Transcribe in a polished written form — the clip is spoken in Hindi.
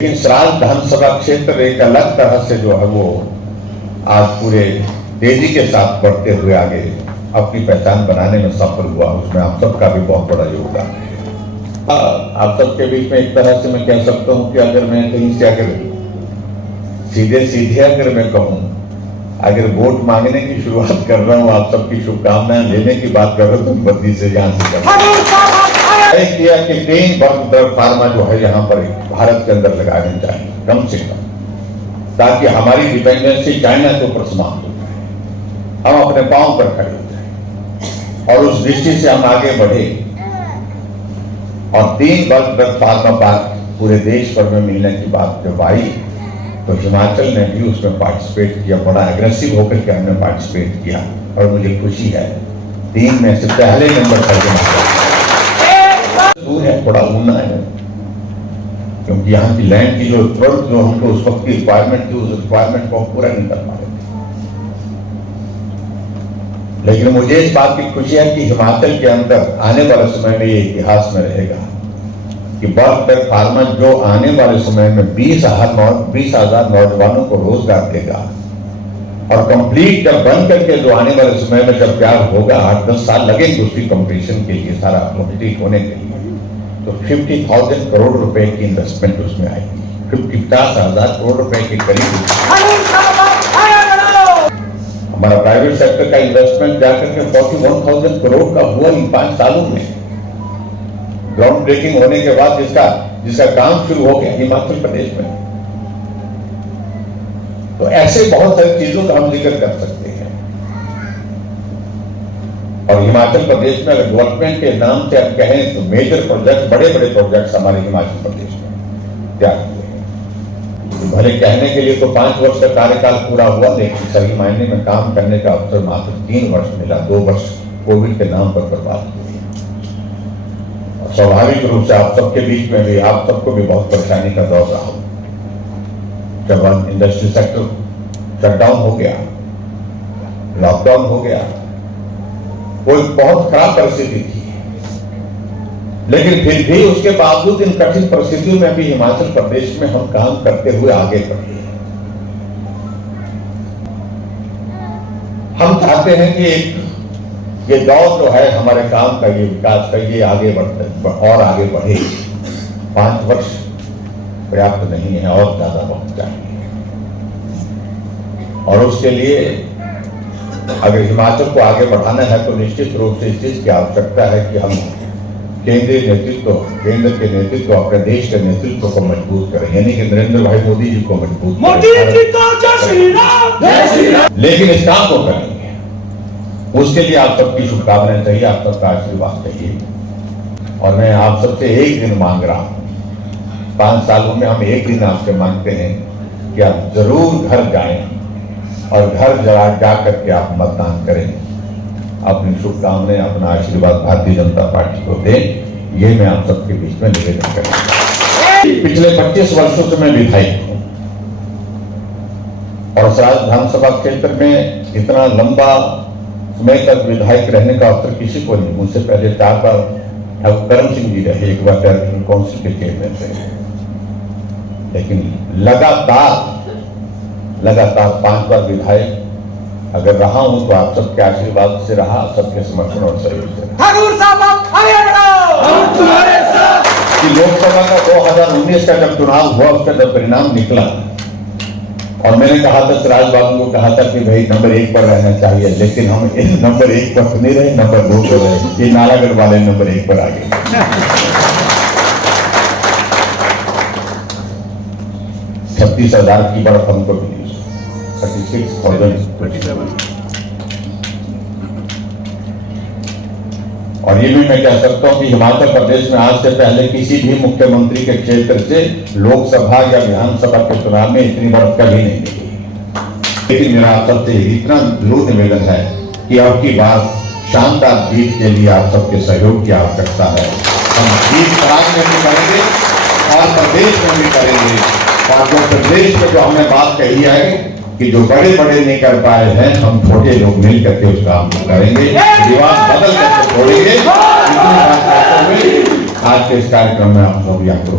लेकिन सराज विधानसभा क्षेत्र एक अलग तरह से जो है वो आज पूरे तेजी के साथ बढ़ते हुए आगे अपनी पहचान बनाने में सफल हुआ। उसमें आप सबका भी बहुत बड़ा योगदान है। आप सबके बीच में एक तरह से मैं कह सकता हूं कि अगर मैं कहीं से अगर सीधे अगर मैं कहूं, अगर वोट मांगने की शुरुआत कर रहा हूं, आप सबकी शुभकामनाएं लेने की बात कर रहा हूं, तो बद्दी से यहां से किया कि 3 वर्ष तक फार्मा जो है यहाँ पर भारत के अंदर लगाने चाहिए कम से कम, ताकि हमारी डिपेंडेंसी चाइना के ऊपर समाप्त हो जाए, हम अपने पांव पर खड़े हो जाए और उस दृष्टि से हम आगे बढ़े। और 3 वर्ष तक फार्मा पार्क पूरे देश भर में मिलने की बात जब आई तो हिमाचल ने भी उसमें पार्टिसिपेट किया, बड़ा एग्रेसिव होकर के हमने पार्टिसिपेट किया और मुझे खुशी है 3 में से पहले नंबर पर दूर है, थोड़ा ऊना है, क्योंकि यहाँ की लैंड की जो तुरंत जो हमको उस वक्त की रिक्वायरमेंट थी, उस रिक्वायरमेंट को पूरा नहीं कर पा रहे थे। लेकिन मुझे इस बात की खुशी है कि हिमाचल के अंदर आने वाले समय में ये इतिहास में रहेगा कि बर्थ फार्मा जो आने वाले समय में 20,000 नौजवानों को रोजगार देगा और कंप्लीट जब बन करके जो आने वाले समय में जब तैयार होगा, 8-10 साल लगेंगे उसकी कंपटीशन के लिए, सारा कंप्लीट होने के लिए, तो 50,000 करोड़ रुपए की इन्वेस्टमेंट उसमें आएगी, 50,000 करोड़ रुपए के करीब। हमारा प्राइवेट सेक्टर का इन्वेस्टमेंट जाकर के 41,000 करोड़ का हुआ इन 5 सालों में, ग्राउंड ब्रेकिंग होने के बाद जिसका काम शुरू हो गया हिमाचल प्रदेश में। तो ऐसे बहुत सारी चीजों का हम जिक्र कर सकते हैं। और हिमाचल प्रदेश में अगर डेवलपमेंट के नाम से हम कहें तो मेजर प्रोजेक्ट, बड़े बड़े प्रोजेक्ट्स हमारे हिमाचल प्रदेश में तैयार हुए हैं। भले कहने के लिए तो 5 वर्ष का कार्यकाल पूरा हुआ, लेकिन सही मायने में काम करने का अवसर मात्र 3 वर्ष मिला। 2 वर्ष कोविड के नाम पर बर्बाद हुए। स्वाभाविक रूप से आप सबके बीच में भी, आप सबको भी बहुत परेशानी का दौर रहा हो। जब इंडस्ट्री सेक्टर शटडाउन हो गया, लॉकडाउन हो गया, कोई बहुत खराब परिस्थिति थी, लेकिन फिर भी उसके बावजूद इन कठिन परिस्थितियों में भी हिमाचल प्रदेश में हम काम करते हुए आगे बढ़े। हम चाहते हैं कि ये दौर जो है हमारे काम का, ये विकास का, ये आगे बढ़ते और आगे बढ़े। 5 वर्ष पर्याप्त नहीं है, और ज्यादा वक्त चाहिए। और उसके लिए अगर हिमाचल को आगे बढ़ाना है तो निश्चित रूप से इस चीज की आवश्यकता है कि हम केंद्र के नेतृत्व, अपने देश के नेतृत्व को मजबूत करें, यानी कि नरेंद्र भाई मोदी जी को मजबूत करें। लेकिन इस काम को करेंगे, उसके लिए आप सबकी शुभकामनाएं चाहिए, आप सबका आशीर्वाद चाहिए। और मैं आप सबसे एक दिन मांग रहा हूं, 5 सालों में हम एक दिन आपसे मांगते हैं कि आप जरूर घर जाएं और घर जा करके आप मतदान करें, अपनी शुभकामनाएं, अपना आशीर्वाद भारतीय जनता पार्टी को दें। ये मैं आप सबके बीच में निवेदन करूंगा। पिछले 25 वर्षों से मैं विधायक हूं और सराज विधानसभा क्षेत्र में इतना लंबा समय तक विधायक रहने का अवसर किसी को नहीं। मुझसे पहले 4 बार करम सिंह जी रहे, 1 बार टेरिटोरियल काउंसिल के चेयरमैन रहे, लेकिन लगातार 5 बार विधायक अगर रहा हूं तो आप सबके आशीर्वाद से रहा, सबके समर्थन और सहयोग से रहा। कि लोकसभा का 2019 का जब चुनाव हुआ, उसका जब परिणाम निकला और मैंने कहा था, सराज बाबू को कहा था कि भाई नंबर 1 पर रहना चाहिए, लेकिन हम इन नंबर 1 पर नहीं रहे, नंबर 2 पर रहे। ये नालागढ़ वाले नंबर 1 पर आ गए। 36,000 की बढ़त हमको मिली, 36,027। और ये भी मैं कह सकता हूं कि हिमाचल प्रदेश में आज से पहले किसी भी मुख्यमंत्री के क्षेत्र से लोकसभा या विधानसभा के चुनाव में इतनी बढ़त कभी नहीं मिली। लेकिन मेरा आप सबसे इतना जरूर निवेदन है कि अब की बार शानदार जीत के लिए आप सबके सहयोग की आवश्यकता है। हम जीत प्राप्त में भी करेंगे और प्रदेश में भी करेंगे। और जो प्रदेश में जो हमने बात कही है कि जो बड़े नहीं कर पाए हैं, हम छोटे लोग मिल करके उस काम को करेंगे, विवाद बदल करके छोड़ेंगे। आज के इस कार्यक्रम में आप सब यहाँ पर